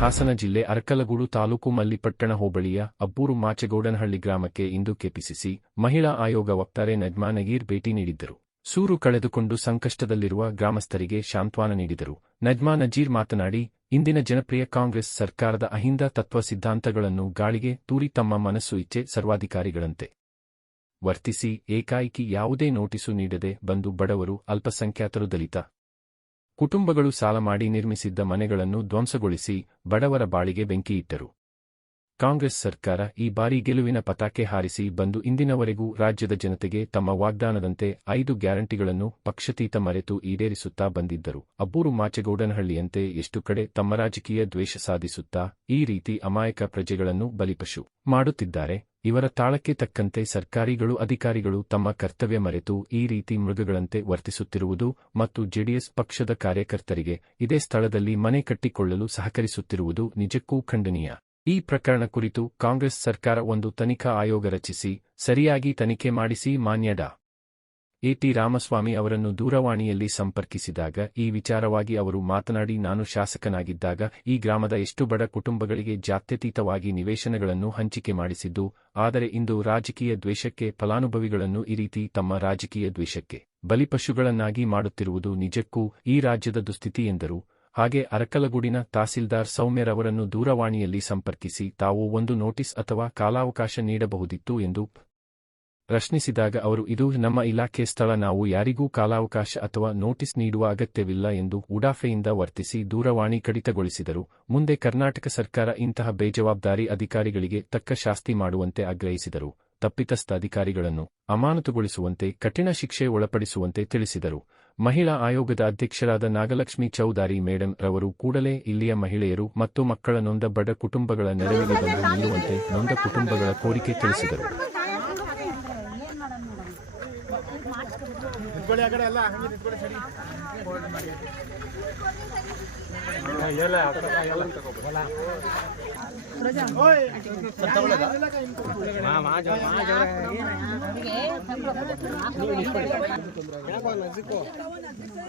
ಹಾಸನ ಜಿಲ್ಲೆ ಅರಕಲಗೂಡು ತಾಲೂಕು ಮಲ್ಲಿಪಟ್ಟಣ ಹೋಬಳಿಯ ಅಬ್ಬೂರು ಮಾಚೆಗೌಡನಹಳ್ಳಿ ಗ್ರಾಮಕ್ಕೆ ಇಂದು ಕೆಪಿಸಿಸಿ ಮಹಿಳಾ ಆಯೋಗ ವಕ್ತಾರೆ ನಜ್ಮಾ ನಗೀರ್ ಭೇಟಿ ನೀಡಿದ್ದರು. ಸೂರು ಕಳೆದುಕೊಂಡು ಸಂಕಷ್ಟದಲ್ಲಿರುವ ಗ್ರಾಮಸ್ಥರಿಗೆ ಸಾಂತ್ವನ ನೀಡಿದರು. ನಜ್ಮಾ ನಜೀರ್ ಮಾತನಾಡಿ, ಇಂದಿನ ಜನಪ್ರಿಯ ಕಾಂಗ್ರೆಸ್ ಸರ್ಕಾರದ ಅಹಿಂದ ತತ್ವ ಸಿದ್ಧಾಂತಗಳನ್ನು ಗಾಳಿಗೆ ತೂರಿ ತಮ್ಮ ಮನಸ್ಸು ಇಚ್ಛೆ ಸರ್ವಾಧಿಕಾರಿಗಳಂತೆ ವರ್ತಿಸಿ ಏಕಾಏಕಿ ಯಾವುದೇ ನೋಟಿಸು ನೀಡದೆ ಬಂದು ಬಡವರು, ಅಲ್ಪಸಂಖ್ಯಾತರು, ದಲಿತ ಕುಟುಂಬಗಳು ಸಾಲ ಮಾಡಿ ನಿರ್ಮಿಸಿದ್ದ ಮನೆಗಳನ್ನು ಧ್ವಂಸಗೊಳಿಸಿ ಬಡವರ ಬಾಳಿಗೆ ಬೆಂಕಿಯಿಟ್ಟರು. ಕಾಂಗ್ರೆಸ್ ಸರ್ಕಾರ ಈ ಬಾರಿ ಗೆಲುವಿನ ಪತಾಕೆ ಹಾರಿಸಿ ಬಂದು ಇಂದಿನವರೆಗೂ ರಾಜ್ಯದ ಜನತೆಗೆ ತಮ್ಮ ವಾಗ್ದಾನದಂತೆ 5 ಗ್ಯಾರಂಟಿಗಳನ್ನು ಪಕ್ಷಾತೀತ ಮರೆತು ಈಡೇರಿಸುತ್ತಾ ಬಂದಿದ್ದರು. ಅಬ್ಬೂರು ಮಾಚೆಗೌಡನಹಳ್ಳಿಯಂತೆ ಎಷ್ಟು ಕಡೆ ತಮ್ಮ ರಾಜಕೀಯ ದ್ವೇಷ ಸಾಧಿಸುತ್ತಾ ಈ ರೀತಿ ಅಮಾಯಕ ಪ್ರಜೆಗಳನ್ನು ಬಲಿಪಶು ಮಾಡುತ್ತಿದ್ದಾರೆ. ಇವರ ತಾಳಕ್ಕೆ ತಕ್ಕಂತೆ ಸರ್ಕಾರಿಗಳು, ಅಧಿಕಾರಿಗಳು ತಮ್ಮ ಕರ್ತವ್ಯ ಮರೆತು ಈ ರೀತಿ ಮೃಗಗಳಂತೆ ವರ್ತಿಸುತ್ತಿರುವುದು ಮತ್ತು ಜೆಡಿಎಸ್ ಪಕ್ಷದ ಕಾರ್ಯಕರ್ತರಿಗೆ ಇದೇ ಸ್ಥಳದಲ್ಲಿ ಮನೆ ಕಟ್ಟಿಕೊಳ್ಳಲು ಸಹಕರಿಸುತ್ತಿರುವುದು ನಿಜಕ್ಕೂ ಖಂಡನೀಯ. ಈ ಪ್ರಕರಣ ಕುರಿತು ಕಾಂಗ್ರೆಸ್ ಸರ್ಕಾರ ಒಂದು ತನಿಖಾ ಆಯೋಗ ರಚಿಸಿ ಸರಿಯಾಗಿ ತನಿಖೆ ಮಾಡಿಸಿ. ಮಾನ್ಯ ಡಾ. ಎ.ಟಿ. ರಾಮಸ್ವಾಮಿ ಅವರನ್ನು ದೂರವಾಣಿಯಲ್ಲಿ ಸಂಪರ್ಕಿಸಿದಾಗ ಈ ವಿಚಾರವಾಗಿ ಅವರು ಮಾತನಾಡಿ, ನಾನು ಶಾಸಕನಾಗಿದ್ದಾಗ ಈ ಗ್ರಾಮದ ಎಷ್ಟು ಬಡ ಕುಟುಂಬಗಳಿಗೆ ಜಾತ್ಯತೀತವಾಗಿ ನಿವೇಶನಗಳನ್ನು ಹಂಚಿಕೆ ಮಾಡಿಸಿದ್ದು, ಆದರೆ ಇಂದು ರಾಜಕೀಯ ದ್ವೇಷಕ್ಕೆ ಫಲಾನುಭವಿಗಳನ್ನು ಈ ರೀತಿ ತಮ್ಮ ರಾಜಕೀಯ ದ್ವೇಷಕ್ಕೆ ಬಲಿಪಶುಗಳನ್ನಾಗಿ ಮಾಡುತ್ತಿರುವುದು ನಿಜಕ್ಕೂ ಈ ರಾಜ್ಯದ ದುಸ್ಥಿತಿ ಎಂದರು. ಹಾಗೆ ಅರಕಲಗೂಡಿನ ತಹಸೀಲ್ದಾರ್ ಸೌಮ್ಯರವರನ್ನು ದೂರವಾಣಿಯಲ್ಲಿ ಸಂಪರ್ಕಿಸಿ ತಾವು ಒಂದು ನೋಟಿಸ್ ಅಥವಾ ಕಾಲಾವಕಾಶ ನೀಡಬಹುದಿತ್ತು ಎಂದು ಪ್ರಶ್ನಿಸಿದಾಗ ಅವರು, ಇದು ನಮ್ಮ ಇಲಾಖೆ ಸ್ಥಳ, ನಾವು ಯಾರಿಗೂ ಕಾಲಾವಕಾಶ ಅಥವಾ ನೋಟಿಸ್ ನೀಡುವ ಅಗತ್ಯವಿಲ್ಲ ಎಂದು ಉಡಾಫೆಯಿಂದ ವರ್ತಿಸಿ ದೂರವಾಣಿ ಕಡಿತಗೊಳಿಸಿದರು. ಮುಂದೆ ಕರ್ನಾಟಕ ಸರ್ಕಾರ ಇಂತಹ ಬೇಜವಾಬ್ದಾರಿ ಅಧಿಕಾರಿಗಳಿಗೆ ತಕ್ಕ ಶಾಸ್ತಿ ಮಾಡುವಂತೆ ಆಗ್ರಹಿಸಿದರು. ತಪ್ಪಿತಸ್ಥ ಅಧಿಕಾರಿಗಳನ್ನು ಅಮಾನತುಗೊಳಿಸುವಂತೆ, ಕಠಿಣ ಶಿಕ್ಷೆ ಒಳಪಡಿಸುವಂತೆ ತಿಳಿಸಿದರು. ಮಹಿಳಾ ಆಯೋಗದ ಅಧ್ಯಕ್ಷರಾದ ನಾಗಲಕ್ಷ್ಮಿ ಚೌಧಾರಿ ಮೇಡಂ ರವರು ಕೂಡಲೇ ಇಲ್ಲಿಯ ಮಹಿಳೆಯರು ಮತ್ತು ಮಕ್ಕಳ ನೊಂದ ಬಡ ಕುಟುಂಬಗಳ ನೆರವಿಗೆ ಬಂದು ನಿಲ್ಲುವಂತೆ ನೊಂದ ಕುಟುಂಬಗಳ ಕೋರಿಕೆ ತಿಳಿಸಿದರು.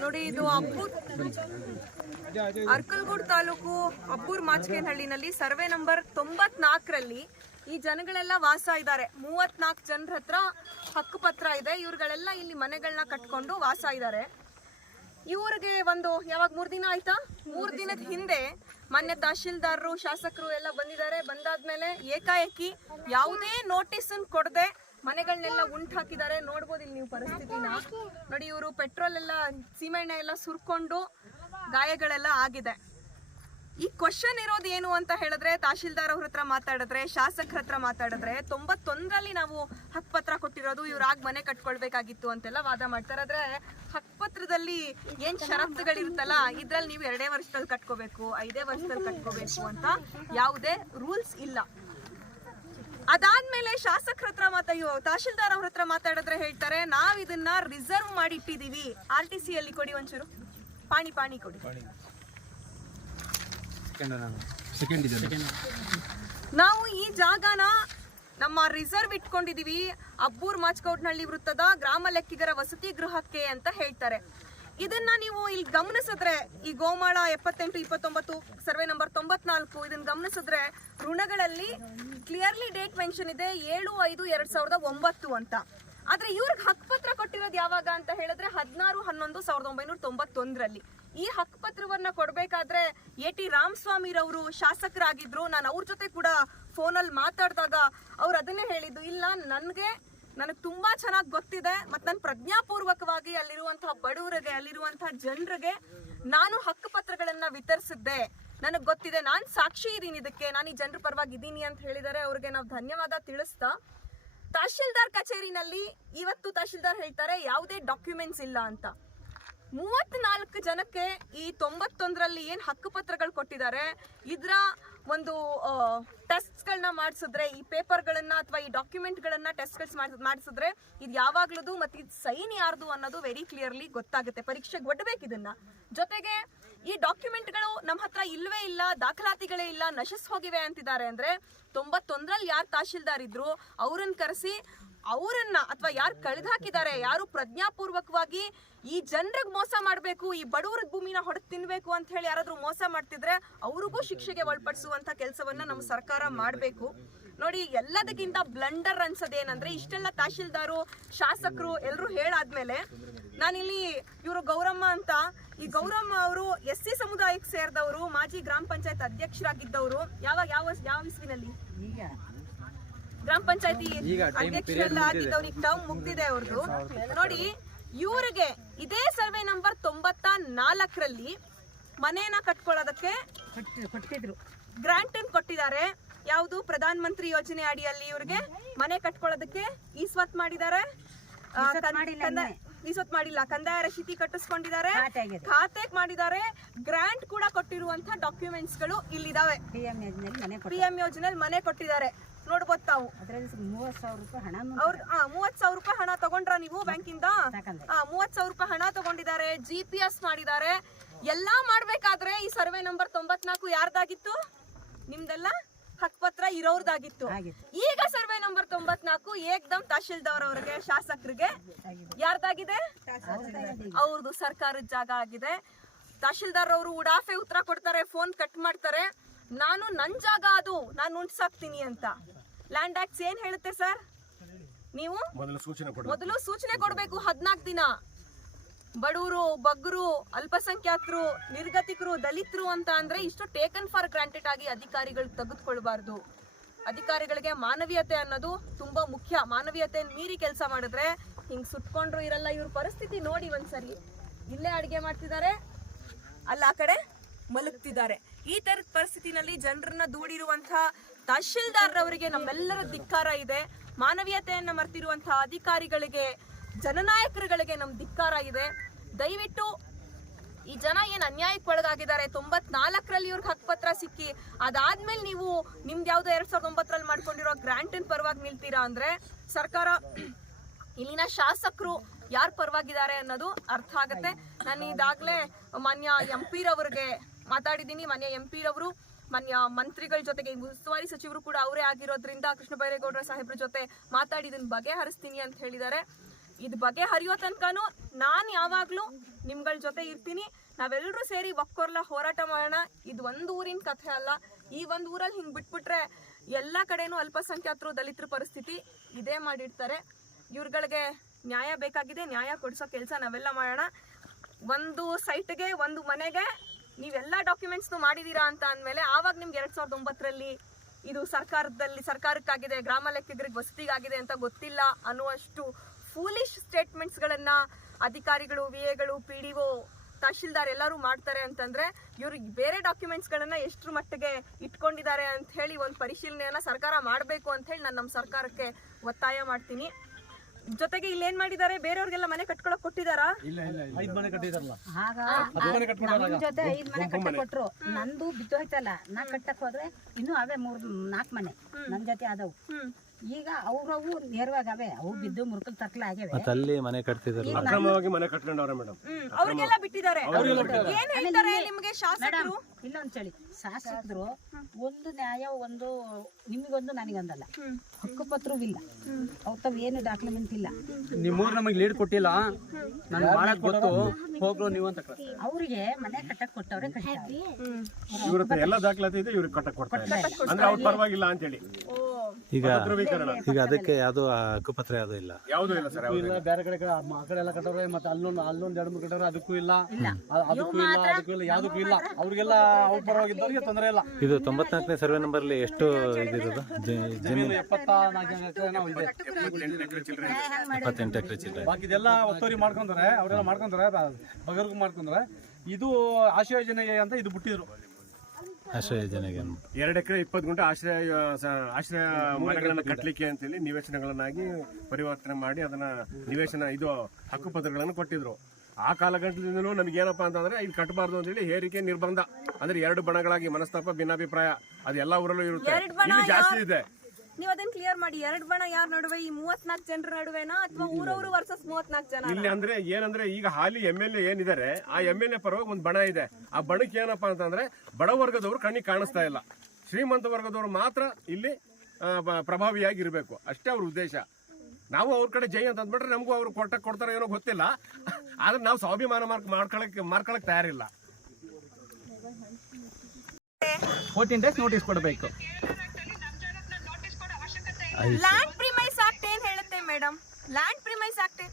ನೋಡಿ, ಇದು ಅರಕಲಗೂಡು ತಾಲೂಕು ಅಬ್ಬೂರು ಮಾಚೆಗೌಡನಹಳ್ಳಿನಲ್ಲಿ ಸರ್ವೆ ನಂಬರ್ 94ರಲ್ಲಿ ಈ ಜನಗಳೆಲ್ಲ ವಾಸ ಇದ್ದಾರೆ. 34 ಜನರ ಹತ್ರ ಹಕ್ಕುಪತ್ರ ಇದೆ. ಇವ್ರುಗಳೆಲ್ಲ ಇಲ್ಲಿ ಮನೆಗಳನ್ನ ಕಟ್ಕೊಂಡು ವಾಸ ಇದ್ದಾರೆ. ಇವ್ರಿಗೆ ಯಾವಾಗ 3 ದಿನ ಆಯ್ತಾ, 3 ದಿನದ ಹಿಂದೆ ಮಾನ್ಯ ತಹಶೀಲ್ದಾರರು, ಶಾಸಕರು ಎಲ್ಲ ಬಂದಿದ್ದಾರೆ. ಬಂದಾದ್ಮೇಲೆ ಏಕಾಏಕಿ ಯಾವುದೇ ನೋಟಿಸ್ ಕೊಡದೆ ಮನೆಗಳನ್ನೆಲ್ಲ ಉಂಟು ಹಾಕಿದ್ದಾರೆ. ನೋಡ್ಬೋದು ಇಲ್ಲಿ ನೀವು ಪರಿಸ್ಥಿತಿನ ನೋಡಿ. ಇವರು ಪೆಟ್ರೋಲ್ ಎಲ್ಲ, ಸೀಮೆಣ್ಣೆ ಎಲ್ಲ ಸುರ್ಕೊಂಡು ಗಾಯಗಳೆಲ್ಲ ಆಗಿದೆ. ಈ ಕ್ವಶನ್ ಇರೋದು ಏನು ಅಂತ ಹೇಳಿದ್ರೆ, ತಹಶೀಲ್ದಾರ್ ಅವ್ರ ಹತ್ರ ಮಾತಾಡಿದ್ರೆ, ಶಾಸಕರ ಹತ್ರ ಮಾತಾಡಿದ್ರೆ 91ರಲ್ಲಿ ನಾವು ಹಕ್ಕುಪತ್ರ ಕೊಟ್ಟಿರೋದು, ಇವ್ರಾಗ ಮನೆ ಕಟ್ಕೊಳ್ಬೇಕಾಗಿತ್ತು ಅಂತೆಲ್ಲ ವಾದ ಮಾಡ್ತಾರೆ. ಆದ್ರೆ ಹಕ್ಕುಪತ್ರದಲ್ಲಿ ಏನ್ ಷರತ್ತುಗಳಿರುತ್ತಲ್ಲ, ಇದ್ರಲ್ಲಿ ನೀವು 2 ವರ್ಷದಲ್ಲಿ ಕಟ್ಕೋಬೇಕು, 5 ವರ್ಷದಲ್ಲಿ ಕಟ್ಕೋಬೇಕು ಅಂತ ಯಾವುದೇ ರೂಲ್ಸ್ ಇಲ್ಲ. ಅದಾದ್ಮೇಲೆ ಶಾಸಕರ ಹತ್ರ ತಹಶೀಲ್ದಾರ್ ಅವ್ರ ಹತ್ರ ಮಾತಾಡಿದ್ರೆ ಹೇಳ್ತಾರೆ, ನಾವ್ ಇದನ್ನ ರಿಸರ್ವ್ ಮಾಡಿ ಇಟ್ಟಿದೀವಿ. RTC ಅಲ್ಲಿ ಕೊಡಿ ಒಂಚೂರು, ಪಾಣಿ ಕೊಡಿ. ನಾವು ಈ ಜಾಗನ ನಮ್ಮ ರಿಸರ್ವ್ ಇಟ್ಕೊಂಡಿದೀವಿ ಅಬ್ಬೂರು ಮಾಚೆಗೌಡನಹಳ್ಳಿ ವೃತ್ತದ ಗ್ರಾಮ ಲೆಕ್ಕಿಗರ ವಸತಿ ಗೃಹಕ್ಕೆ ಅಂತ ಹೇಳ್ತಾರೆ. ಇದನ್ನ ನೀವು ಇಲ್ಲಿ ಗಮನಿಸಿದ್ರೆ, ಈ ಗೋಮಾಳ 78-29 ಸರ್ವೆ ನಂಬರ್ 94 ಇದನ್ನ ಗಮನಿಸಿದ್ರೆ ಋಣಗಳಲ್ಲಿ ಕ್ಲಿಯರ್ಲಿ ಡೇಟ್ ಮೆನ್ಷನ್ ಇದೆ 7/5/2009 ಅಂತ. ಆದ್ರೆ ಇವ್ರಿಗೆ ಹಕ್ಕುಪತ್ರ ಕೊಟ್ಟಿರೋದು ಯಾವಾಗ ಅಂತ ಹೇಳಿದ್ರೆ 16/11/1991ರಲ್ಲಿ. ಈ ಹಕ್ಕುಪತ್ರವನ್ನ ಕೊಡ್ಬೇಕಾದ್ರೆ ಎ.ಟಿ. ರಾಮಸ್ವಾಮಿ ರವರು ಶಾಸಕರಾಗಿದ್ರು. ನಾನು ಅವ್ರ ಜೊತೆ ಕೂಡ ಫೋನಲ್ಲಿ ಮಾತಾಡಿದಾಗ ಅವ್ರು ಅದನ್ನೇ ಹೇಳಿದ್ದು, ಇಲ್ಲ ನನಗೆ ತುಂಬಾ ಚೆನ್ನಾಗಿ ಗೊತ್ತಿದೆ, ಮತ್ತು ನಾನು ಪ್ರಜ್ಞಾಪೂರ್ವಕವಾಗಿ ಅಲ್ಲಿರುವಂತಹ ಬಡವರಿಗೆ, ಅಲ್ಲಿರುವಂತಹ ಜನರಿಗೆ ನಾನು ಹಕ್ಕುಪತ್ರಗಳನ್ನ ವಿತರಿಸಿದ್ದೆ, ನನಗೆ ಗೊತ್ತಿದೆ, ನಾನು ಸಾಕ್ಷಿ ಇದೀನಿ, ಇದಕ್ಕೆ ನಾನು ಈ ಜನರ ಪರವಾಗಿ ಇದ್ದೀನಿ ಅಂತ ಹೇಳಿದ್ದಾರೆ. ಅವ್ರಿಗೆ ನಾವು ಧನ್ಯವಾದ ತಿಳಿಸ್ತಾ, ತಹಶೀಲ್ದಾರ್ ಕಚೇರಿನಲ್ಲಿ ಇವತ್ತು ತಹಶೀಲ್ದಾರ್ ಹೇಳ್ತಾರೆ ಯಾವುದೇ ಡಾಕ್ಯುಮೆಂಟ್ಸ್ ಇಲ್ಲ ಅಂತ. 34 ಜನಕ್ಕೆ ಈ 91ರಲ್ಲಿ ಏನ್ ಹಕ್ಕುಪತ್ರಗಳು ಕೊಟ್ಟಿದ್ದಾರೆ ಇದರ ಒಂದು ಟೆಸ್ಟ್ಗಳನ್ನ ಮಾಡಿಸಿದ್ರೆ, ಈ ಪೇಪರ್ಗಳನ್ನ ಅಥವಾ ಈ ಡಾಕ್ಯುಮೆಂಟ್ಗಳನ್ನ ಟೆಸ್ಟ್ಗಳು ಮಾಡಿಸಿದ್ರೆ ಇದು ಯಾವಾಗ್ಲೂ ಮತ್ತೆ ಇದು ಸೈನ್ ಯಾರ್ದು ಅನ್ನೋದು ವೆರಿ ಕ್ಲಿಯರ್ಲಿ ಗೊತ್ತಾಗುತ್ತೆ. ಪರೀಕ್ಷೆಗೆ ಒಡ್ಬೇಕು ಇದನ್ನ. ಜೊತೆಗೆ ಈ ಡಾಕ್ಯುಮೆಂಟ್ಗಳು ನಮ್ಮ ಹತ್ರ ಇಲ್ವೇ ಇಲ್ಲ, ದಾಖಲಾತಿಗಳೇ ಇಲ್ಲ, ನಶಿಸ್ ಹೋಗಿವೆ ಅಂತಿದ್ದಾರೆ. ಅಂದ್ರೆ 91ರಲ್ಲಿ ಯಾರು ತಹಶೀಲ್ದಾರ್ ಇದ್ರು ಅವ್ರನ್ನ ಕರೆಸಿ ಅವರನ್ನ ಅಥವಾ ಯಾರು ಕಳೆದು ಹಾಕಿದ್ದಾರೆ, ಯಾರು ಪ್ರಜ್ಞಾಪೂರ್ವಕವಾಗಿ ಈ ಜನರಿಗೆ ಮೋಸ ಮಾಡಬೇಕು, ಈ ಬಡವರ ಭೂಮಿನ ಹೊಡೆದು ತಿನ್ಬೇಕು ಅಂತ ಹೇಳಿ ಯಾರಾದ್ರೂ ಮೋಸ ಮಾಡ್ತಿದ್ರೆ ಅವ್ರಿಗೂ ಶಿಕ್ಷೆಗೆ ಒಳಪಡಿಸುವಂತ ಕೆಲಸವನ್ನ ನಮ್ಮ ಸರ್ಕಾರ ಮಾಡಬೇಕು. ನೋಡಿ, ಎಲ್ಲದಕ್ಕಿಂತ ಬ್ಲಂಡರ್ ಅನ್ಸೋದೇನಂದ್ರೆ ಇಷ್ಟೆಲ್ಲ ತಹಶೀಲ್ದಾರು, ಶಾಸಕರು ಎಲ್ಲರೂ ಹೇಳಾದ್ಮೇಲೆ ನಾನಿಲ್ಲಿ ಇವರು ಗೌರಮ್ಮ ಅಂತ, ಈ ಗೌರಮ್ಮ ಅವರು SC ಸಮುದಾಯಕ್ಕೆ ಸೇರಿದವರು, ಮಾಜಿ ಗ್ರಾಮ ಪಂಚಾಯತ್ ಅಧ್ಯಕ್ಷರಾಗಿದ್ದವರು. ಯಾವ ಇಸ್ವಿನಲ್ಲಿ ಗ್ರಾಮ ಪಂಚಾಯತಿ ಅಧ್ಯಕ್ಷರೆಲ್ಲ ಆಗಿದ್ದವ್ರು, ಈಗ ಟರ್ಮ್ ಮುಗ್ದಿದೆ ಅವ್ರದ್ದು. ನೋಡಿ, ಇವ್ರಿಗೆ ಇದೇ ಸರ್ವೆ ನಂಬರ್ 94ರಲ್ಲಿ ಮನೇನ ಕಟ್ಕೊಳ್ಳೋದಕ್ಕೆ ಕೊಟ್ಟಿದ್ರು, ಗ್ರಾಂಟ್ ಕೊಟ್ಟಿದ್ದಾರೆ. ಯಾವುದು ಪ್ರಧಾನ ಮಂತ್ರಿ ಯೋಜನೆ ಅಡಿಯಲ್ಲಿ ಇವ್ರಿಗೆ ಮನೆ ಕಟ್ಕೊಳ್ಳೋದಕ್ಕೆ ಈಸ್ವತ್ ಮಾಡಿದ್ದಾರೆ, ಈಸ್ವತ್ ಮಾಡಿಲ್ಲ, ಕಂದಾಯ ರಶೀತಿ ಕಟ್ಟಿಸ್ಕೊಂಡಿದ್ದಾರೆ, ಖಾತೆಗೆ ಮಾಡಿದ್ದಾರೆ, ಗ್ರಾಂಟ್ ಕೂಡ ಕೊಟ್ಟಿರುವಂತ ಡಾಕ್ಯುಮೆಂಟ್ಸ್ ಗಳು ಇಲ್ಲಿದಾವೆ. PM ಯೋಜನೆಯಲ್ಲಿ ಮನೆ ಕೊಟ್ಟಿದ್ದಾರೆ, ನೋಡ್ಬೋದು ತಾವು. 30,000 ರೂಪಾಯಿ ಹಣ, 30,000 ರೂಪಾಯಿ ಹಣ ತಗೊಂಡ್ರ ನೀವು ಬ್ಯಾಂಕಿಂದ? 30,000 ರೂಪಾಯಿ ಹಣ ತಗೊಂಡಿದ್ದಾರೆ, GPS ಮಾಡಿದ್ದಾರೆ. ಎಲ್ಲಾ ಮಾಡ್ಬೇಕಾದ್ರೆ ಈ ಸರ್ವೆ ನಂಬರ್ 94 ಯಾರ್ದಾಗಿತ್ತು? ನಿಮ್ದೆಲ್ಲ ಹಕ್ಕುಪತ್ರ ಇರೋರ್ದಾಗಿತ್ತು. ಈಗ ಸರ್ವೆ ನಂಬರ್ 94 ಏಕ್ದಮ್ ತಹಶೀಲ್ದಾರ್ ಅವರಿಗೆ, ಶಾಸಕರಿಗೆ ಯಾರ್ದಾಗಿದೆ? ಅವ್ರದ್ದು ಸರ್ಕಾರದ ಜಾಗ ಆಗಿದೆ. ತಹಶೀಲ್ದಾರ್ ಅವರು ಉಡಾಫೆ ಉತ್ತರ ಕೊಡ್ತಾರೆ, ಫೋನ್ ಕಟ್ ಮಾಡ್ತಾರೆ, ನಾನು ನನ್ ಜಾಗ ಅದು, ನಾನು ಉಂಟ್ಸಾಕ್ತೀನಿ ಅಂತ. ಲ್ಯಾಂಡ್ ಆಕ್ಟ್ಸ್ ಏನ್ ಹೇಳುತ್ತೆ ಸರ್? ನೀವು ಮೊದಲು ಸೂಚನೆ ಕೊಡ್ಬೇಕು 14 ದಿನ. ಬಡವರು, ಬಗ್ಗರು, ಅಲ್ಪಸಂಖ್ಯಾತರು, ನಿರ್ಗತಿಕರು, ದಲಿತರು ಅಂತ ಅಂದ್ರೆ ಇಷ್ಟು ಟೇಕನ್ ಫಾರ್ ಗ್ರಾಂಟೆಡ್ ಆಗಿ ಅಧಿಕಾರಿಗಳು ತೆಗೆದುಕೊಳ್ಬಾರ್ದು. ಅಧಿಕಾರಿಗಳಿಗೆ ಮಾನವೀಯತೆ ಅನ್ನೋದು ತುಂಬಾ ಮುಖ್ಯ. ಮಾನವೀಯತೆಯನ್ನು ಮೀರಿ ಕೆಲಸ ಮಾಡಿದ್ರೆ ಹಿಂಗ್ ಸುಟ್ಕೊಂಡ್ರು ಇರಲ್ಲ. ಇವ್ರ ಪರಿಸ್ಥಿತಿ ನೋಡಿ ಒಂದ್ಸರಿ, ಇಲ್ಲೇ ಅಡಿಗೆ ಮಾಡ್ತಿದ್ದಾರೆ, ಅಲ್ಲ ಆ ಕಡೆ ಮಲಗ್ತಿದ್ದಾರೆ. ಈ ತರದ ಪರಿಸ್ಥಿತಿನಲ್ಲಿ ಜನರನ್ನ ದೂಡಿರುವಂತಹ ತಹಶೀಲ್ದಾರ್ ಅವರಿಗೆ ನಮ್ಮೆಲ್ಲರ ಧಿಕ್ಕಾರ ಇದೆ. ಮಾನವೀಯತೆಯನ್ನ ಮರ್ತಿರುವಂತಹ ಅಧಿಕಾರಿಗಳಿಗೆ, ಜನನಾಯಕರುಗಳಿಗೆ ನಮ್ ಧಿಕ್ಕಾರ ಇದೆ. ದಯವಿಟ್ಟು ಈ ಜನ ಏನ್ ಅನ್ಯಾಯಕ್ಕೆ ಒಳಗಾಗಿದ್ದಾರೆ, 94ರಲ್ಲಿ ಇವ್ರಿಗೆ ಹಕ್ಕುಪತ್ರ ಸಿಕ್ಕಿ ಅದಾದ್ಮೇಲೆ ನೀವು ನಿಮ್ದು ಯಾವ್ದೋ 2009ರಲ್ಲಿ ಮಾಡ್ಕೊಂಡಿರೋ ಗ್ರಾಂಟಿನ ಪರವಾಗಿ ನಿಲ್ತೀರಾ ಅಂದ್ರೆ ಸರ್ಕಾರ, ಇಲ್ಲಿನ ಶಾಸಕರು ಯಾರು ಪರವಾಗಿದ್ದಾರೆ ಅನ್ನೋದು ಅರ್ಥ ಆಗುತ್ತೆ. ನಾನು ಇದಾಗ್ಲೇ ಮಾನ್ಯ MP ರವರಿಗೆ ಮಾತಾಡಿದ್ದೀನಿ. ಮಾನ್ಯ MP ರವರು ಮಾನ್ಯ ಮಂತ್ರಿಗಳ ಜೊತೆಗೆ, ಉಸ್ತುವಾರಿ ಸಚಿವರು ಕೂಡ ಅವರೇ ಆಗಿರೋದ್ರಿಂದ ಕೃಷ್ಣ ಬೈರೇಗೌಡರ ಸಾಹೇಬ್ರ ಜೊತೆ ಮಾತಾಡಿ ಇದನ್ನ ಬಗೆಹರಿಸ್ತೀನಿ ಅಂತ ಹೇಳಿದ್ದಾರೆ. ಇದು ಬಗೆಹರಿಯೋ ತನಕನೂ ನಾನು ಯಾವಾಗ್ಲೂ ನಿಮ್ಗಳ ಜೊತೆ ಇರ್ತೀನಿ. ನಾವೆಲ್ಲರೂ ಸೇರಿ ಒಕ್ಕೊರ್ಲ ಹೋರಾಟ ಮಾಡೋಣ. ಇದು ಒಂದು ಊರಿನ ಕಥೆ ಅಲ್ಲ. ಈ ಒಂದು ಊರಲ್ಲಿ ಹಿಂಗ್ ಬಿಟ್ಬಿಟ್ರೆ ಎಲ್ಲಾ ಕಡೆನೂ ಅಲ್ಪಸಂಖ್ಯಾತರು, ದಲಿತರ ಪರಿಸ್ಥಿತಿ ಇದೇ ಮಾಡಿರ್ತಾರೆ. ಇವ್ರುಗಳಿಗೆ ನ್ಯಾಯ ಬೇಕಾಗಿದೆ, ನ್ಯಾಯ ಕೊಡಿಸೋ ಕೆಲಸ ನಾವೆಲ್ಲ ಮಾಡೋಣ. ಒಂದು ಸೈಟ್ಗೆ, ಒಂದು ಮನೆಗೆ ನೀವೆಲ್ಲ ಡಾಕ್ಯುಮೆಂಟ್ಸ್ನು ಮಾಡಿದೀರಾ ಅಂತ ಅಂದಮೇಲೆ ಆವಾಗ ನಿಮ್ಗೆ 2009ರಲ್ಲಿ ಇದು ಸರ್ಕಾರಕ್ಕಾಗಿದೆ, ಗ್ರಾಮ ಲೆಕ್ಕಿಗರಿಗೆ ವಸತಿಗಾಗಿದೆ ಅಂತ ಗೊತ್ತಿಲ್ಲ ಅನ್ನುವಷ್ಟು ಫೂಲಿಶ್ ಸ್ಟೇಟ್ಮೆಂಟ್ಸ್ಗಳನ್ನ ಅಧಿಕಾರಿಗಳು, VAಗಳು, PDO, ತಹಶೀಲ್ದಾರ್ ಎಲ್ಲರೂ ಮಾಡ್ತಾರೆ ಅಂತಂದ್ರೆ ಇವ್ರಿಗೆ ಬೇರೆ ಡಾಕ್ಯುಮೆಂಟ್ಸ್ಗಳನ್ನ ಎಷ್ಟರ ಮಟ್ಟಿಗೆ ಇಟ್ಕೊಂಡಿದ್ದಾರೆ ಅಂತ ಹೇಳಿ ಒಂದು ಪರಿಶೀಲನೆಯನ್ನ ಸರ್ಕಾರ ಮಾಡಬೇಕು ಅಂತ ಹೇಳಿ ನಾನು ನಮ್ಮ ಸರ್ಕಾರಕ್ಕೆ ಒತ್ತಾಯ ಮಾಡ್ತೀನಿ. ಜೊತೆಗೆ ಇಲ್ಲಿ ಏನ್ ಮಾಡಿದ್ದಾರೆ, ಬೇರೆಯವ್ರಿಗೆಲ್ಲ ಮನೆ ಕಟ್ಕೊಳಕ್ ಕೊಟ್ಟಿದಾರಾ? 5 ಮನೆ ಕಟ್ಟಿದಾರಲ್ಲ, ನಮ್ ಜೊತೆ 5 ಮನೆ ಕಟ್ಟ ಕೊಟ್ರು. ನಂದು ಬಿದ್ದು ಹೋಯ್ತಲ್ಲ, ನಾ ಕಟ್ಟಕ್ ಹೋದ್ರೆ ಇನ್ನೂ ಅವೇ 3-4 ಮನೆ ನನ್ ಜೊತೆ ಆದವು. ಈಗ ಅವ್ರವು ನೇರವಾಗವೆ, ಅವು ಬಿದ್ದು ಮುರುಕಲ್ ತಕ್ಲ ಆಗ್ಯಾವೆ. ಅಲ್ಲಿ ಮನೆ ಕಟ್ತಿದಾರಲ್ಲ, ಅಕ್ರಮವಾಗಿ ಮನೆ ಕಟ್ಕೊಂಡವ್ರೆ ಮೇಡಮ್. ಅವ್ರಿಗೆಲ್ಲ ಬಿಟ್ಟಿದ್ದಾರೆ. ಏನ್ ಹೇಳ್ತಾರೆ ನಿಮ್ಗೆ ಶಾಸಕರು? ಇಲ್ಲೊಂದ್ ಚಳಿ ಶಾಸಕರು, ಒಂದು ನ್ಯಾಯ, ಒಂದು ನಿಮಗೊಂದು ನನಗೊಂದಲ್ಲ, ಹಕ್ಕುಪತ್ರವಿಲ್ಲ, ಅವ್ತಾವ್ ಏನು ಡಾಕ್ಯುಮೆಂಟ್ ಇಲ್ಲ. ನಿಮ್ಮೂರ್ ನಮಗೆ ಲೀಡ್ ಕೊಟ್ಟಿಲ್ಲ, ನಾನು ಮಾಡಕ್ ಕೊಟ್ಟು ಹೋಗ್ಲು ನೀವು ಅಂತ. ಅವ್ರಿಗೆ ಮನೆ ಕಟ್ಟಕ್ ಕೊಟ್ಟವ್ರೆ, ಇವ್ರ ಹತ್ರ ಎಲ್ಲ ದಾಖಲಾತಿ ಇದೆ, ಇವ್ರಿಗೆ ಕಟ್ಟಕ್ ಕೊಡ್ತಾರೆ ಅಂದ್ರೆ ಅವ್ರು ಪರವಾಗಿಲ್ಲ ಅಂತ ಹೇಳಿ. ಈಗ ಅದಕ್ಕೆ ಯಾವ್ದು ಹಕ್ಕುಪತ್ರ ಯಾವ್ದು ಇಲ್ಲ, ಯಾವ್ದು ಇಲ್ಲ ಸರ್. ಇಲ್ಲ, ಬೇರೆ ಕಡೆ ಆ ಕಡೆ ಎಲ್ಲ ಕಟ್ಟವ್ರೆ, ಮತ್ತೆ ಅಲ್ಲೊಂದು 2-3 ಕಟ್ಟವ್ರೆ, ಅದಕ್ಕೂ ಇಲ್ಲ, ಅದಕ್ಕೂ ಇಲ್ಲ, ಯಾವ್ದಕ್ಕೂ ಇಲ್ಲ. ಅವ್ರಿಗೆಲ್ಲ ಅವ್ರ ಪರವಾಗಿದ್ದವ್ರಿಗೆ ತೊಂದರೆ ಇಲ್ಲ. ಇದು 94ನೇ ಸರ್ವೆ ನಂಬರ್ ಅಲ್ಲಿ ಎಷ್ಟು ಇದಿರೋದು ಜಮೀನು? 74 ಎಕರೆ ಇದೆ, 78 ಎಕರೆ ಚಿಲ್ಲರೆ. ಬಾಕಿದೆಲ್ಲ ಒತ್ತುವರಿ ಮಾಡ್ಕೊಂಡ್ರೆ, ಅವರೆಲ್ಲ ಮಾಡ್ಕೊಂಡ್ರೆ, ಬಗರ್ಗೂ ಮಾಡ್ಕೊಂಡ್ರೆ. ಇದು ಆಶ್ರಯ ಯೋಜನೆಗೆ ಅಂತ ಇದು ಬಿಟ್ಟಿದ್ರು. ಆಶ್ರಯ ಯೋಜನೆಗೆ 2 ಎಕರೆ 20 ಗುಂಟೆ ಆಶ್ರಯ ಮನೆಗಳನ್ನ ಕಟ್ಟಲಿಕ್ಕೆ ಅಂತೇಳಿ ನಿವೇಶನಗಳನ್ನಾಗಿ ಪರಿವರ್ತನೆ ಮಾಡಿ ಅದನ್ನ ನಿವೇಶನ ಇದು ಹಕ್ಕುಪತ್ರಗಳನ್ನು ಕೊಟ್ಟಿದ್ರು. ಆ ಕಾಲಘಟ್ಟದಿಂದಲೂ ನಮ್ಗೆ ಏನಪ್ಪಾ ಅಂತಂದ್ರೆ ಇದು ಕಟ್ಟಬಾರ್ದು ಅಂತೇಳಿ ಹೇರಿಕೆ ನಿರ್ಬಂಧ, ಅಂದ್ರೆ 2 ಬಣಗಳಾಗಿ ಮನಸ್ತಾಪ, ಭಿನ್ನಾಭಿಪ್ರಾಯ ಅದು ಎಲ್ಲ ಊರಲ್ಲೂ ಇರುತ್ತೆ, ಇಲ್ಲಿ ಜಾಸ್ತಿ ಇದೆ. ನೀವು ಅದನ್ನ ಕ್ಲಿಯರ್ ಮಾಡಿ. 2 ಬಣ ಯಾರ ನಡುವೆ? ಈ 34 ಜನರ ನಡುವೆನಾ ಅಥವಾ ಊರವರು ವರ್ಸಸ್ 34 ಜನ? ಇಲ್ಲಿ ಅಂದ್ರೆ ಏನಂದ್ರೆ ಈಗ ಹಾಲಿ MLA ಏನಿದ್ದಾರೆ, ಆ MLA ಪರವಾಗಿ ಒಂದು ಬಣ ಇದೆ. ಆ ಬಣಕ್ಕೆ ಏನಪ್ಪಾ ಅಂತಂದ್ರೆ ಬಡವರ್ಗದವರು ಕಣ್ಣಿಗೆ ಕಾಣಿಸ್ತಾ ಇಲ್ಲ, ಶ್ರೀಮಂತ ವರ್ಗದವರು ಮಾತ್ರ ಇಲ್ಲಿ ಪ್ರಭಾವಿಯಾಗಿರ್ಬೇಕು, ಅಷ್ಟೇ ಅವ್ರ ಉದ್ದೇಶ. ನಾವು ಅವ್ರ ಕಡೆ ಜೈ ಅಂತ ಅಂದ್ಬಿಟ್ರೆ ನಮಗೂ ಅವ್ರು ಕೊಡ್ತಾರೋ ಏನೋ ಗೊತ್ತಿಲ್ಲ. ಆದ್ರೆ ನಾವು ಸ್ವಾಭಿಮಾನ ಮಾರ್ಕೊಳಕ್ ತಯಾರಿಲ್ಲ. 14 days ನೋಟಿಸ್ ಕೊಡಬೇಕು. ಲ್ಯಾಂಡ್ ಪ್ರಿಮೈಸ್ ಆಕ್ಟ್ ಏನ್ ಹೇಳುತ್ತೆ ಮೇಡಮ್? ಲ್ಯಾಂಡ್ ಪ್ರಿಮೈಸ್ ಆಕ್ಟ್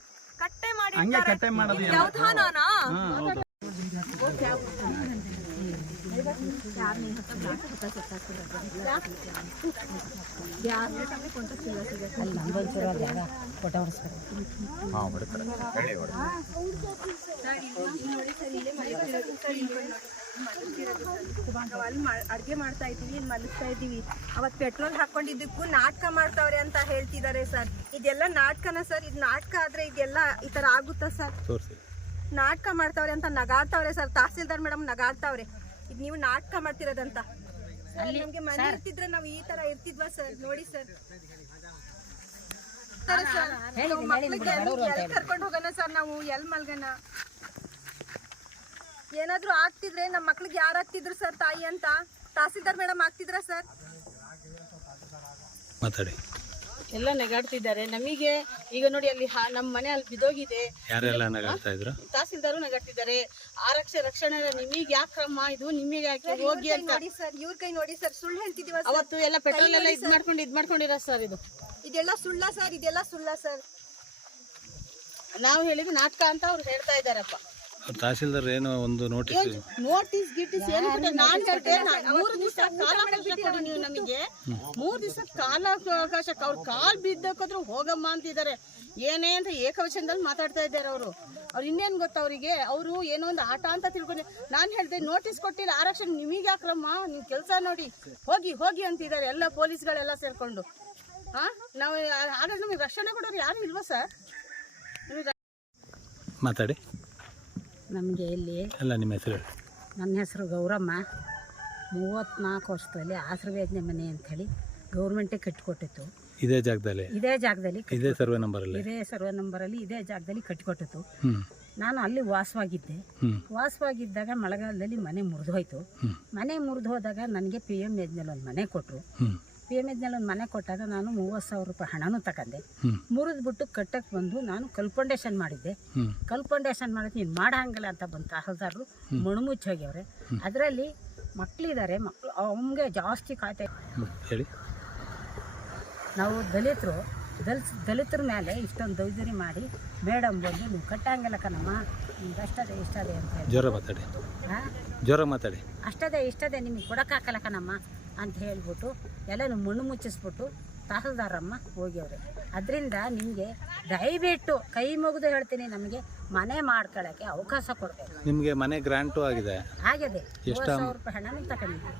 ಕಟ್ಟೆ ಹಂಗೆ ಕಟ್ಟೆ ಮಾಡೋದು ಯಾವ್ದಾನಾ? ಅಡ್ಗೆ ಮಾಡ್ತಾ ಇದ್ದೀವಿ, ಇಲ್ಲಿ ಮಲಗ್ತಾ ಇದ್ದೀವಿ. ಅವತ್ ಪೆಟ್ರೋಲ್ ಹಾಕೊಂಡಿದ್ದಕ್ಕೂ ನಾಟಕ ಮಾಡ್ತಾವ್ರೆ ಅಂತ ಹೇಳ್ತಿದ್ದಾರೆ ಸರ್. ಇದೆಲ್ಲ ನಾಟಕನ ಸರ್? ಇದು ನಾಟಕ ಆದ್ರೆ ಇದೆಲ್ಲ ಈ ತರ ಆಗುತ್ತಾ ಸರ್? ನಾಟಕ ಮಾಡ್ತಾವ್ರೆ ಅಂತ ನಗಾಡ್ತಾವ್ರೆ ಸರ್. ತಹಸೀಲ್ದಾರ್ ಮೇಡಮ್ ನಗಾಡ್ತಾವ್ರೆ. ಇದು ನೀವು ನಾಟಕ ಮಾಡ್ತಿರೋದಂತ. ನಮ್ಗೆ ಮನೆ ಇರ್ತಿದ್ರೆ ನಾವು ಈ ತರ ಇರ್ತಿದ್ವಾ ಸರ್? ನೋಡಿ ಸರ್, ಮಕ್ಳಿಗೆ ಎಲ್ಲಿ ಕರ್ಕೊಂಡು ಹೋಗೋಣ ಸರ್? ನಾವು ಎಲ್ಲಿ ಮಲ್ಗನ? ಏನಾದ್ರು ಆಗ್ತಿದ್ರೆ ನಮ್ಮ ಮಕ್ಳಿಗೆ ಯಾರು ಆಗ್ತಿದ್ರು ಸರ್ ತಾಯಿ ಅಂತ? ತಹಸೀಲ್ದಾರ್ ಮೇಡಮ್ ಆಗ್ತಿದ್ರ ಸರ್? ಮಾತಾಡಿ. ಎಲ್ಲ ನಗಾಡ್ತಿದ್ದಾರೆ ನಮಗೆ. ಈಗ ನೋಡಿ ಅಲ್ಲಿ ನಮ್ಮ ಮನೆ ಅಲ್ಲಿ ಬಿದ್ದೋಗಿದೆ. ಯಾರೆಲ್ಲ ನಗಾಡ್ತಾ ಇದ್ರು? ತಹಸೀಲ್ದಾರು ನಗಾಡ್ತಿದ್ದಾರೆ. ಆರಕ್ಷೆ ರಕ್ಷಣೆ ನಿಮಗೆ ಯಾಕೆ ಕ್ರಮ ಇದು? ನಿಮಗೆ ಯಾಕೆ ಹೋಗಿ ಅಂತ ನೋಡಿ ಸರ್, ಇವ್ರ ಕೈ ನೋಡಿ ಸರ್. ಸುಳ್ಳು ಹೇಳ್ತಿದೀವ ಅವತ್ತು ಎಲ್ಲ ಪೆಟ್ರೋಲ್ ಎಲ್ಲ ಇದ್ ಮಾಡ್ಕೊಂಡಿರ ಸರ್. ಇದೆಲ್ಲ ಸುಳ್ಳ ಸರ್? ಇದೆಲ್ಲ ಸುಳ್ಳ ಸರ್? ನಾವು ಹೇಳಿದ್ವಿ ನಾಟಕ ಅಂತ ಅವ್ರು ಹೇಳ್ತಾ ಇದಾರಪ್ಪ. ತಹಸೀಲ್ದಾರ್ ಏನೋ ಒಂದು ನೋಟಿಸ್ ಗಿಟಿಸ್ ಏನು ನಾನ್ ಹೇಳ್ತೆ 3 ದಿವಸ ಕಾಲಾವಕಾಶ ಕೊಡಿ ನೀವು ನಮಗೆ. 3 ದಿವಸ ಕಾಲಾವಕಾಶ. ಅವ್ರು ಕಾಲ್ ಬಿದ್ದೋದ್ರು ಹೋಗಮ್ಮ ಅಂತಿದ್ದಾರೆ. ಏನೇ ಅಂತ ಏಕವಚನದಲ್ಲಿ ಮಾತಾಡ್ತಾ ಇದ್ದಾರೆ ಅವರು. ಅವ್ರು ಇನ್ನೇನ್ ಗೊತ್ತಾ ಅವರಿಗೆ? ಅವರು ಏನೋ ಒಂದು ಆಟ ಅಂತ ತಿಳ್ಕೊಂಡು ನಾನು ಹೇಳ್ದೆ ನೋಟಿಸ್ ಕೊಟ್ಟಿಲ್ಲ ಆರಕ್ಷಣೆ ನಿಮಗೆ ಯಾಕ್ರಮ್ಮ, ನೀವು ಕೆಲಸ ನೋಡಿ ಹೋಗಿ ಹೋಗಿ ಅಂತಿದ್ದಾರೆ ಎಲ್ಲ ಪೊಲೀಸ್ಗಳೆಲ್ಲ ಸೇರ್ಕೊಂಡು. ನಾವು ಹಾಗಾದ್ರೆ ನಮಗೆ ರಕ್ಷಣೆ ಕೊಡೋರು ಯಾರು ಇಲ್ವಾ ಸರ್? ಮಾತಾಡಿ. ನಮಗೆ ಇಲ್ಲಿ ಅಲ್ಲ, ನಿಮ್ಮ ಹೆಸರು? ನನ್ನ ಹೆಸರು ಗೌರಮ್ಮ. 34 ವರ್ಷದಲ್ಲಿ ಆಶ್ರವೇದನೆ ಮನೆ ಅಂಥೇಳಿ ಗೌರ್ಮೆಂಟೇ ಕಟ್ಟಿಕೊಟ್ಟಿತ್ತು. ಇದೇ ಜಾಗದಲ್ಲಿ ಇದೇ ಸರ್ವೆ ನಂಬರಲ್ಲಿ ಇದೇ ಸರ್ವೆ ನಂಬರಲ್ಲಿ ಇದೇ ಜಾಗದಲ್ಲಿ ಕಟ್ಟಿಕೊಟ್ಟಿತ್ತು. ನಾನು ಅಲ್ಲಿ ವಾಸವಾಗಿದ್ದಾಗ ಮಳೆಗಾಲದಲ್ಲಿ ಮನೆ ಮುರಿದು ಹೋಯ್ತು. ಮನೆ ಮುರಿದು ಹೋದಾಗ ನನಗೆ PM ಯೋಜನೆಯಲ್ಲಿ ಒಂದು ಮನೆ ಕೊಟ್ಟರು. PM ಯೋಜನೆಯಲ್ಲಿ ಒಂದು ಮನೆ ಕೊಟ್ಟಾಗ ನಾನು 30,000 ರೂಪಾಯಿ ಹಣನೂ ತಗೊಂಡೆ. ಮುರಿದ್ಬಿಟ್ಟು ಕಟ್ಟಕ್ಕೆ ಬಂದು ನಾನು ಕಲ್ಪೌಂಡೇಶನ್ ಮಾಡಿದ್ದೆ. ಕಲ್ಪೌಂಡೇಶನ್ ಮಾಡಿದ್ದು ನೀನು ಮಾಡಂಗಿಲ್ಲ ಅಂತ ಬಂದು ತಹಸೀಲ್ದಾರರು ಮುಚ್ಚಿ ಹೋಗ್ಯವ್ರೆ. ಅದರಲ್ಲಿ ಮಕ್ಕಳಿದ್ದಾರೆ, ಮಕ್ಕಳು ಅವನಿಗೆ ಜಾಸ್ತಿ ಕಾಯ್ತಾ. ಹೇಳಿ. ನಾವು ದಲಿತರ ಮೇಲೆ ಇಷ್ಟೊಂದು ದೌರ್ಜನ್ಯ ಮಾಡಿ ಮೇಡಮ್ ಬಂದು ನೀವು ಕಟ್ಟಂಗಿಲ್ಲ ಕಣಮ್ಮ, ನಿಮ್ಗೆ ಅಷ್ಟದೇ ಇಷ್ಟದೇ ಅಂತ ಹೇಳಿ ಜೋರ ಮಾತಾಡಿ. ಅಷ್ಟದೇ ಇಷ್ಟದೇ ನಿಮಗೆ ಕೊಡೋಕ್ಕಾಗಲ್ಲ ಕಣಮ್ಮ ಅಂತ ಹೇಳ್ಬಿಟ್ಟು ಎಲ್ಲನೂ ಮಣ್ಣು ಮುಚ್ಚಿಸ್ಬಿಟ್ಟು ತಹಸೀಲ್ದಾರಮ್ಮ ಹೋಗ್ಯವ್ರೆ. ಅದರಿಂದ ನಿಮಗೆ ದಯವಿಟ್ಟು ಕೈ ಮುಗಿದು ಹೇಳ್ತೀನಿ, ನಮಗೆ ಮನೆ ಮಾಡ್ಕೊಳ್ಳೋಕ್ಕೆ ಅವಕಾಶ ಕೊಡಬೇಕು. ನಿಮಗೆ ಮನೆ ಗ್ರಾಂಟು ಆಗಿದೆ? ಆಗಿದೆ. 30,000 ರೂಪಾಯಿ ಹಣನೂ ತಗೊಂಡಿದ್ದೀವಿ.